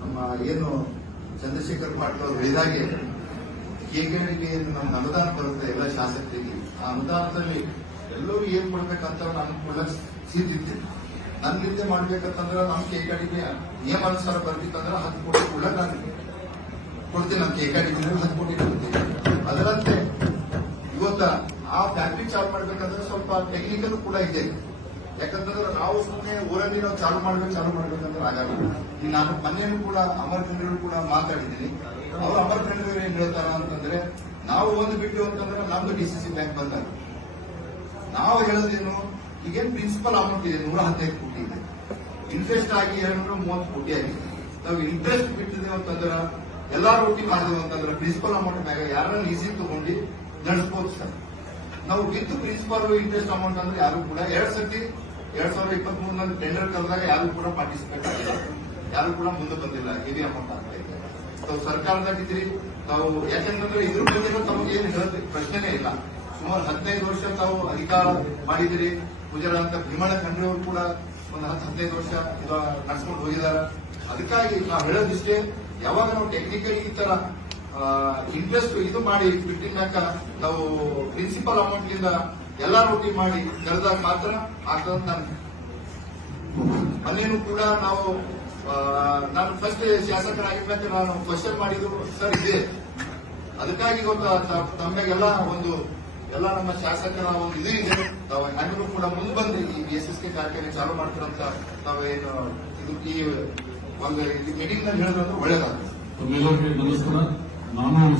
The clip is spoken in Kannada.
ನಮ್ಮ ಏನು ಚಂದ್ರಶೇಖರ್ ಪಾಟೀಲ್ ಅವರು ಹೇಳಿದಾಗೆ ಕೆಕೆಡಿಗೆ ನಮ್ಮ ಅನುದಾನ ಬರುತ್ತೆ ಎಲ್ಲ ಶಾಸಕರಿಗೆ. ಆ ಅನುದಾನದಲ್ಲಿ ಎಲ್ಲರೂ ಏನ್ ಕೊಡ್ಬೇಕಂತ ನಾನು ಕೂಡ ಸೀದಿದ್ದೆ. ನನ್ನ ರೀತಿ ಮಾಡ್ಬೇಕಂತಂದ್ರೆ ನಮ್ಮ ಕೆಕೆಡಿಗೆ ನಿಯಮಾನುಸಾರ ಬರ್ತಿತ್ತಂದ್ರೆ 10 ಕೋಟಿ ಕೂಡ ನಾನು ಕೊಡ್ತೀನಿ. ನಮ್ಮ ಕೆಕೆಡಿಗೆ 10 ಕೋಟಿ ಕೊಡ್ತೀನಿ. ಅದರಂತೆ ಇವತ್ತ ಆ ಫ್ಯಾಕ್ಟ್ರಿ ಚಾಲು ಮಾಡ್ಬೇಕಂದ್ರೆ ಸ್ವಲ್ಪ ಟೆಕ್ನಿಕಲ್ ಕೂಡ ಇದೆ. ಯಾಕಂತಂದ್ರೆ ನಾವು ಸುಮ್ಮನೆ ಊರಲ್ಲಿ ನಾವು ಚಾಲು ಮಾಡ್ಬೇಕಂದ್ರೆ ಆಗಲ್ಲ. ಈಗ ನಾನು ಮೊನ್ನೆನೂ ಕೂಡ ಅಮರ್ ಖಂಡ್ರು ಕೂಡ ಮಾತಾಡಿದ್ದೀನಿ. ಅವರು ಅಮರ್ ಖಂಡ್ರು ಏನ್ ಹೇಳ್ತಾರ ಅಂತಂದ್ರೆ, ನಾವು ಒಂದು ಬಿಟ್ಟು ಅಂತಂದ್ರೆ ನಮ್ದು ಡಿಸಿಸಿ ಬ್ಯಾಂಕ್ ಬಂದಾಗ ನಾವು ಹೇಳೋದೇನು, ಈಗೇನು ಪ್ರಿನ್ಸಿಪಲ್ ಅಮೌಂಟ್ ಇದೆ 115 ಕೋಟಿ ಇದೆ, ಇಂಟ್ರೆಸ್ಟ್ ಆಗಿ 230 ಕೋಟಿ ಆಗಿದೆ. ನಾವು ಇಂಟ್ರೆಸ್ಟ್ ಬಿಟ್ಟಿದ್ದೇವೆ ಅಂತಂದ್ರೆ ಎಲ್ಲಾರು ಒಟ್ಟಿಗೆ ಮಾಡಿದೇವೆ ಅಂತಂದ್ರೆ ಪ್ರಿನ್ಸಿಪಲ್ ಅಮೌಂಟ್ ಮ್ಯಾಗ ಯಾರನ್ನ ಈಸಿ ತಗೊಂಡು ನಡೆಸಬಹುದು ಸರ್. ನಾವು ವಿತ್ ಪ್ರಿನ್ಸಿಪಲ್ ಇಂಟ್ರೆಸ್ಟ್ ಅಮೌಂಟ್ ಅಂದ್ರೆ ಯಾರು ಕೂಡ 2023 ಟೆಂಡರ್ ಕರೆದಾಗ ಯಾರು ಕೂಡ ಪಾರ್ಟಿಸಿಪೇಟ್ ಆಗಿಲ್ಲ, ಯಾರು ಕೂಡ ಮುಂದೆ ಬಂದಿಲ್ಲ. ಹೆವಿ ಅಮೌಂಟ್ ಆಗ್ತಾ ಇದೆ. ತಾವು ಸರ್ಕಾರದಾಗಿದ್ರಿ, ತಾವು ಯಾಕಂತಂದ್ರೆ ಇದ್ರ ಬಗ್ಗೆ ತಮಗೆ ಏನು ಹೇಳೋದು ಪ್ರಶ್ನೆನೇ ಇಲ್ಲ. ಸುಮಾರು 15 ವರ್ಷ ತಾವು ಅಧಿಕಾರ ಮಾಡಿದಿರಿ. ಗುಜರಾತ್ ಭೀಮಣ್ಣ ಖಂಡ್ರೆ ಅವರು ಕೂಡ ಒಂದು 15 ವರ್ಷ ನಡ್ಸ್ಕೊಂಡು ಹೋಗಿದ್ದಾರೆ. ಅದಕ್ಕಾಗಿ ನಾವು ಹೇಳೋದಿಷ್ಟೇ, ಯಾವಾಗ ನಾವು ಟೆಕ್ನಿಕಲಿ ಈ ತರ ಇಂಟ್ರೆಸ್ಟ್ ಇದು ಮಾಡಿ ಬಿಟ್ಟಿನಾಕ ನಾವು ಪ್ರಿನ್ಸಿಪಲ್ ಅಮೌಂಟ್ ಲಿಂದ ಎಲ್ಲಾ ಒಟ್ಟಿ ಮಾಡಿ ಕರೆದಾಗ ಮಾತ್ರ ಆಗ್ತದಂತ ಮನೇನು ಕೂಡ ನಾವು ನಾನು ಫಸ್ಟ್ ಶಾಸಕರಾಗಿರ್ಬೇಕು ನಾನು ಕ್ವಶನ್ ಮಾಡಿದ್ರು ಸರ್ ಇದೆ. ಅದಕ್ಕಾಗಿ ತಮ್ಮೆಗೆಲ್ಲ ಎಲ್ಲ ನಮ್ಮ ಶಾಸಕರ ಒಂದು ಇದು ಇದೆ. ತಾವು ಹೆಣ್ಣು ಕೂಡ ಮುಂದೆ ಬಂದು ಈ BSSK ಕಾರ್ಯಕ್ರಮ ಚಾಲೂ ಮಾಡ್ತಾರಂತ ತಾವೇನು ಇದು ಈ ಒಂದು ಮೀಟಿಂಗ್ ನಲ್ಲಿ ಹೇಳಿದ್ರೆ ಒಳ್ಳೇದಾಗ್ತದೆ. ನಮಸ್ಕಾರ. ನಾನು